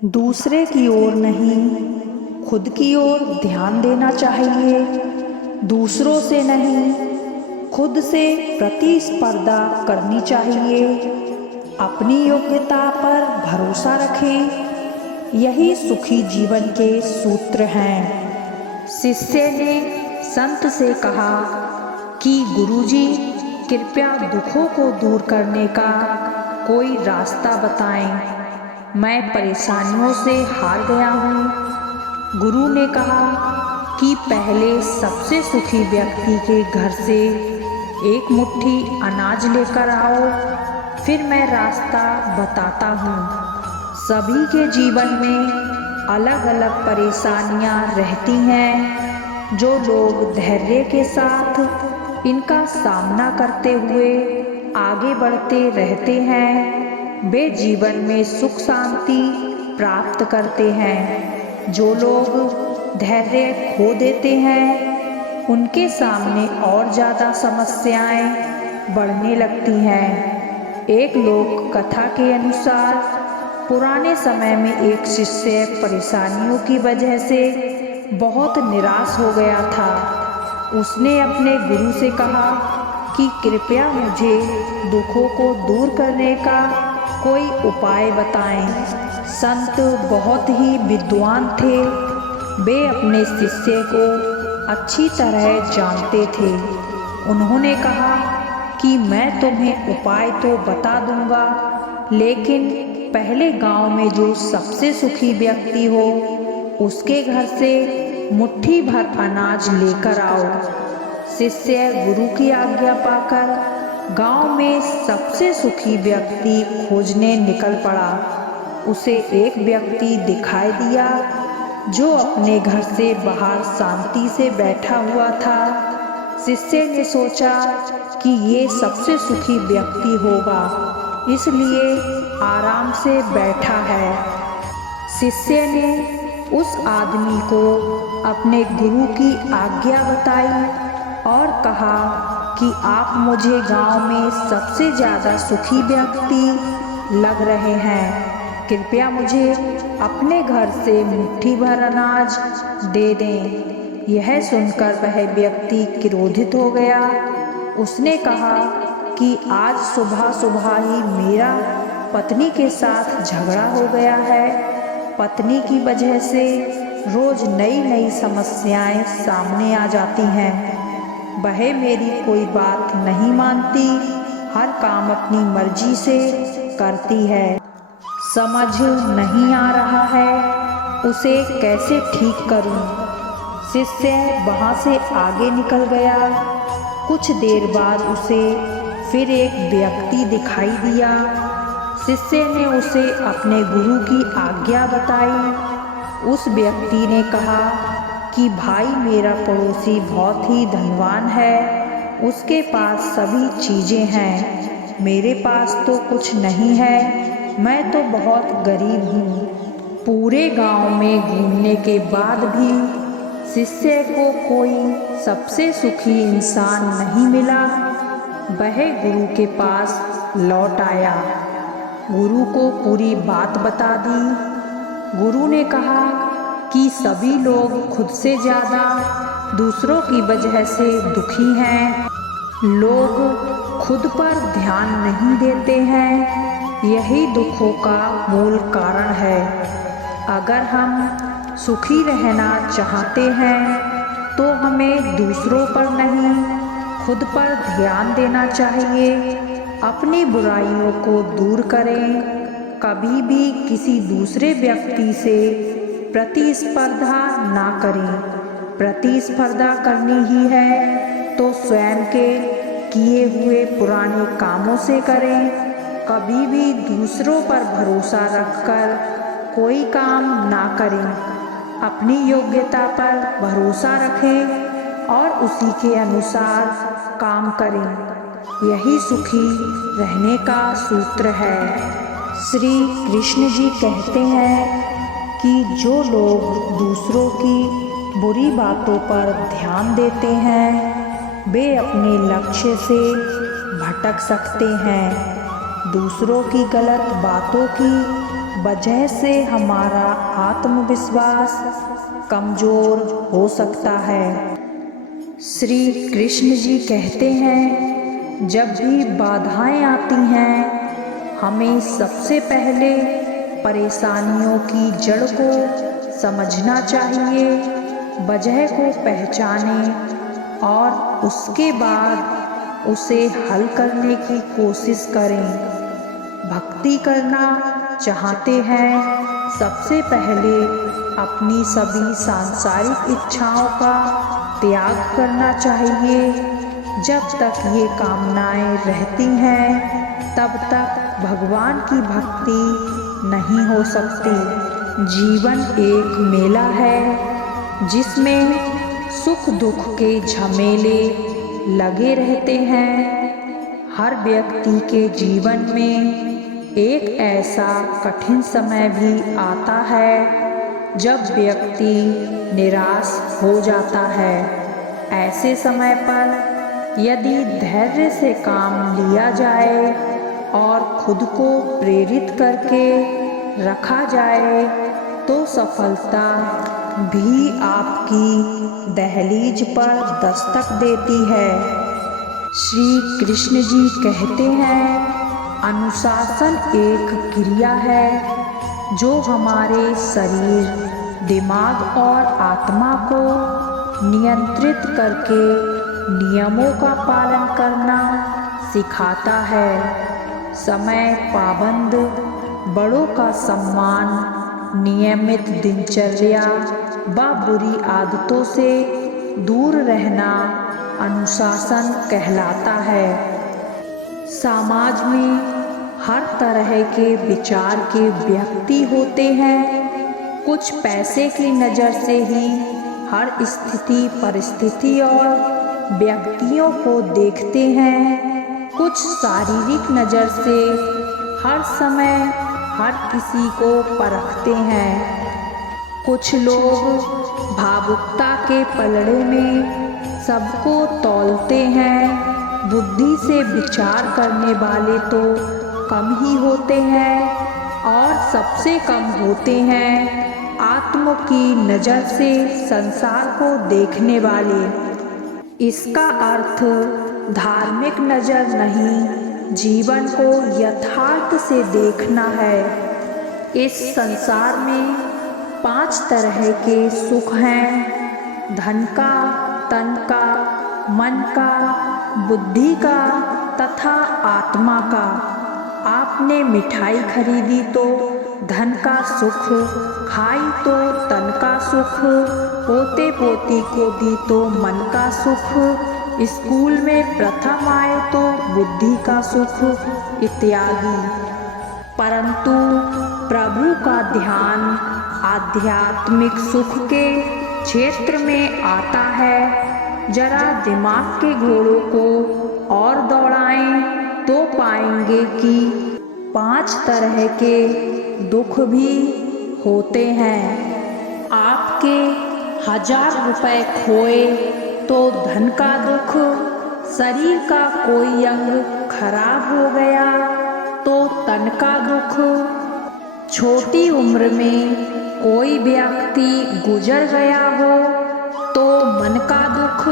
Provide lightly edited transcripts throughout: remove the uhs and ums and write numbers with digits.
दूसरे की ओर नहीं, खुद की ओर ध्यान देना चाहिए। दूसरों से नहीं, खुद से प्रतिस्पर्धा करनी चाहिए। अपनी योग्यता पर भरोसा रखें। यही सुखी जीवन के सूत्र हैं। शिष्य ने संत से कहा कि गुरुजी, कृपया दुखों को दूर करने का कोई रास्ता बताएं। मैं परेशानियों से हार गया हूँ। गुरु ने कहा कि पहले सबसे सुखी व्यक्ति के घर से एक मुट्ठी अनाज लेकर आओ, फिर मैं रास्ता बताता हूँ। सभी के जीवन में अलग अलग परेशानियाँ रहती हैं। जो लोग धैर्य के साथ इनका सामना करते हुए आगे बढ़ते रहते हैं, वे जीवन में सुख शांति प्राप्त करते हैं। जो लोग धैर्य खो देते हैं, उनके सामने और ज़्यादा समस्याएं बढ़ने लगती हैं। एक लोक कथा के अनुसार पुराने समय में एक शिष्य परेशानियों की वजह से बहुत निराश हो गया था। उसने अपने गुरु से कहा कि कृपया मुझे दुखों को दूर करने का कोई उपाय बताएं। संत बहुत ही विद्वान थे। वे अपने शिष्य को अच्छी तरह जानते थे। उन्होंने कहा कि मैं तुम्हें उपाय तो बता दूंगा, लेकिन पहले गांव में जो सबसे सुखी व्यक्ति हो, उसके घर से मुट्ठी भर अनाज लेकर आओ। शिष्य गुरु की आज्ञा पाकर गांव में सबसे सुखी व्यक्ति खोजने निकल पड़ा। उसे एक व्यक्ति दिखाई दिया जो अपने घर से बाहर शांति से बैठा हुआ था। शिष्य ने सोचा कि ये सबसे सुखी व्यक्ति होगा, इसलिए आराम से बैठा है। शिष्य ने उस आदमी को अपने गुरु की आज्ञा बताई और कहा कि आप मुझे गांव में सबसे ज़्यादा सुखी व्यक्ति लग रहे हैं। कृपया मुझे अपने घर से मुट्ठी भर अनाज दे दें। यह सुनकर वह व्यक्ति क्रोधित हो गया। उसने कहा कि आज सुबह सुबह ही मेरा पत्नी के साथ झगड़ा हो गया है। पत्नी की वजह से रोज नई नई समस्याएं सामने आ जाती हैं। वह मेरी कोई बात नहीं मानती, हर काम अपनी मर्जी से करती है। समझ नहीं आ रहा है उसे कैसे ठीक करूं। शिष्य वहां से आगे निकल गया। कुछ देर बाद उसे फिर एक व्यक्ति दिखाई दिया। शिष्य ने उसे अपने गुरु की आज्ञा बताई। उस व्यक्ति ने कहा कि भाई, मेरा पड़ोसी बहुत ही धनवान है, उसके पास सभी चीज़ें हैं, मेरे पास तो कुछ नहीं है, मैं तो बहुत गरीब हूँ। पूरे गांव में घूमने के बाद भी शिष्य को कोई सबसे सुखी इंसान नहीं मिला। वह गुरु के पास लौट आया। गुरु को पूरी बात बता दी। गुरु ने कहा कि सभी लोग खुद से ज़्यादा दूसरों की वजह से दुखी हैं। लोग खुद पर ध्यान नहीं देते हैं, यही दुखों का मूल कारण है। अगर हम सुखी रहना चाहते हैं तो हमें दूसरों पर नहीं, खुद पर ध्यान देना चाहिए। अपनी बुराइयों को दूर करें। कभी भी किसी दूसरे व्यक्ति से प्रतिस्पर्धा ना करें। प्रतिस्पर्धा करनी ही है तो स्वयं के किए हुए पुराने कामों से करें। कभी भी दूसरों पर भरोसा रखकर कोई काम ना करें। अपनी योग्यता पर भरोसा रखें और उसी के अनुसार काम करें। यही सुखी रहने का सूत्र है। श्री कृष्ण जी कहते हैं कि जो लोग दूसरों की बुरी बातों पर ध्यान देते हैं, वे अपने लक्ष्य से भटक सकते हैं। दूसरों की गलत बातों की वजह से हमारा आत्मविश्वास कमज़ोर हो सकता है। श्री कृष्ण जी कहते हैं, जब भी बाधाएं आती हैं, हमें सबसे पहले परेशानियों की जड़ को समझना चाहिए, वजह को पहचानें और उसके बाद उसे हल करने की कोशिश करें। भक्ति करना चाहते हैं, सबसे पहले अपनी सभी सांसारिक इच्छाओं का त्याग करना चाहिए। जब तक ये कामनाएं रहती हैं, तब तक भगवान की भक्ति नहीं हो सकती। जीवन एक मेला है जिसमें सुख दुख के झमेले लगे रहते हैं। हर व्यक्ति के जीवन में एक ऐसा कठिन समय भी आता है जब व्यक्ति निराश हो जाता है। ऐसे समय पर यदि धैर्य से काम लिया जाए और खुद को प्रेरित करके रखा जाए तो सफलता भी आपकी दहलीज पर दस्तक देती है। श्री कृष्ण जी कहते हैं, अनुशासन एक क्रिया है जो हमारे शरीर, दिमाग और आत्मा को नियंत्रित करके नियमों का पालन करना सिखाता है। समय पाबंद, बड़ों का सम्मान, नियमित दिनचर्या व बुरी आदतों से दूर रहना अनुशासन कहलाता है। समाज में हर तरह के विचार के व्यक्ति होते हैं। कुछ पैसे की नज़र से ही हर स्थिति, परिस्थिति और व्यक्तियों को देखते हैं। कुछ शारीरिक नज़र से हर समय हर किसी को परखते हैं। कुछ लोग भावुकता के पलड़े में सबको तौलते हैं। बुद्धि से विचार करने वाले तो कम ही होते हैं और सबसे कम होते हैं आत्म की नज़र से संसार को देखने वाले। इसका अर्थ धार्मिक नज़र नहीं, जीवन को यथार्थ से देखना है। इस संसार में 5 तरह के सुख हैं, धन का, तन का, मन का, बुद्धि का तथा आत्मा का। आपने मिठाई खरीदी तो धन का सुख, खाई तो तन का सुख, पोते पोती को दी तो मन का सुख, स्कूल में प्रथम आए तो बुद्धि का सुख इत्यादि। परंतु प्रभु का ध्यान आध्यात्मिक सुख के क्षेत्र में आता है। जरा दिमाग के घोड़ों को और दौड़ाएं तो पाएंगे कि 5 तरह के दुख भी होते हैं। आपके 1000 रुपए खोए तो धन का दुख, शरीर का कोई अंग खराब हो गया तो तन का दुख, छोटी उम्र में कोई व्यक्ति गुजर गया हो तो मन का दुख,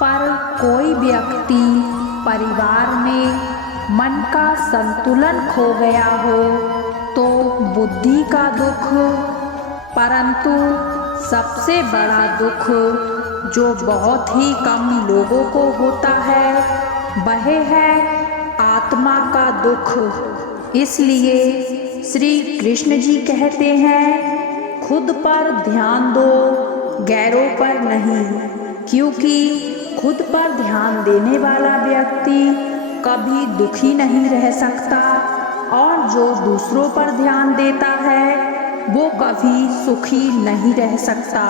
पर कोई व्यक्ति परिवार में मन का संतुलन खो गया हो तो बुद्धि का दुख। परंतु सबसे बड़ा दुख जो बहुत ही कम लोगों को होता है वह है आत्मा का दुख। इसलिए श्री कृष्ण जी कहते हैं, खुद पर ध्यान दो, गैरों पर नहीं, क्योंकि खुद पर ध्यान देने वाला व्यक्ति कभी दुखी नहीं रह सकता और जो दूसरों पर ध्यान देता है वो कभी सुखी नहीं रह सकता।